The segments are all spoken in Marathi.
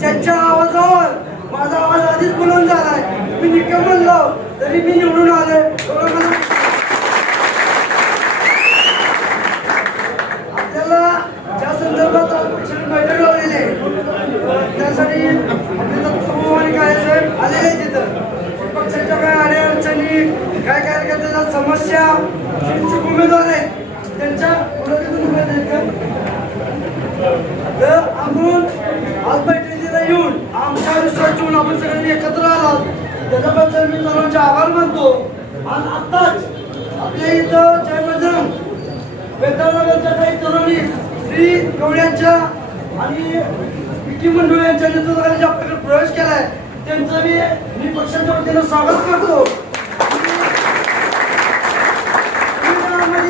त्यांच्या आवाजावर माझा आवाज आधीच बुलंद झालाय. मी निकम म्हणलो तरी मी निवडून आले आपल्याला ज्या संदर्भात बैठक लावलेली आहे त्यासाठी आपले दत्तभाऊ आणि आलेले आहेत तिथं. पक्षाच्या काय आल्या अडचणी काय कार्यकर्त्याच्या समस्या उमेदवार आहेत त्यांच्या उमेदवार आहेत. का? तर आपण आज बैठकीला येऊन आमच्या विश्वास ठेवून आपण सगळ्यांनी एकत्र आलात. त्याच्याबद्दल मी सर्वांचे आभार मानतो. आणि आत्ताच आपल्या इथं जय बजरंग वेताळनगरच्या काही तरुणी श्री गवळ्यांच्या आणि विकी मंडळ यांच्या नेतृत्वाखाली जे आपल्याकडे प्रवेश केलाय. त्यांचं मी मी पक्षाच्या वतीनं स्वागत करतो.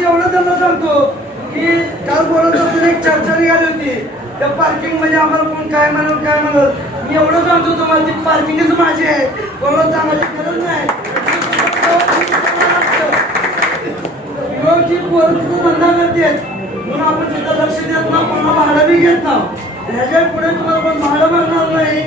एवढं त्यांना सांगतो की काल बोलत एक चर्चा निघाली होती. त्या पार्किंगमध्ये आम्हाला कोण काय म्हणाल काय म्हणाल? मी एवढं सांगतो तुम्हाला ती पार्किंगच माझी आहे. कोणाला सांगायची गरज नाही. धंदा करते म्हणून आपण तिथं लक्ष देत ना कोणाला भाडं बी घेत ना ह्याच्या पुढे तुम्हाला कोण भाडं मागणार नाही.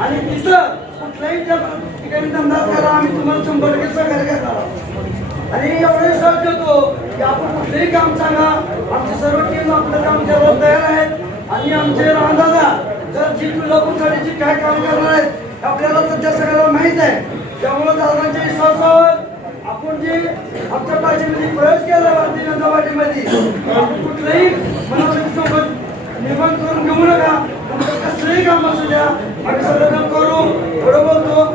आणि तिथं कुठल्याही त्या ठिकाणी धंदा करा आम्ही तुम्हाला शंभर टक्के सहकार्य करणार आणि एवढे विश्वास देतो की आपण कुठलेही काम सांगा. आमची सर्व टीम आपलं काम करत आहे. आणि आमचे रामदादा जर जी तुळजापूरसाठीची काय काम करणार आहेत आपल्याला सध्या सगळ्याला माहीत आहे. त्यामुळे दादांच्या विश्वासावर आपण जे आमच्या पार्टीमध्ये प्रवेश केला भारतीय जनता पार्टीमध्ये आपण कुठलंही मनासोबत निर्माण करून घेऊ नका. तुमचं कसलंही काम असू द्या. आम्ही सगळं करू. थोडं बोलतो.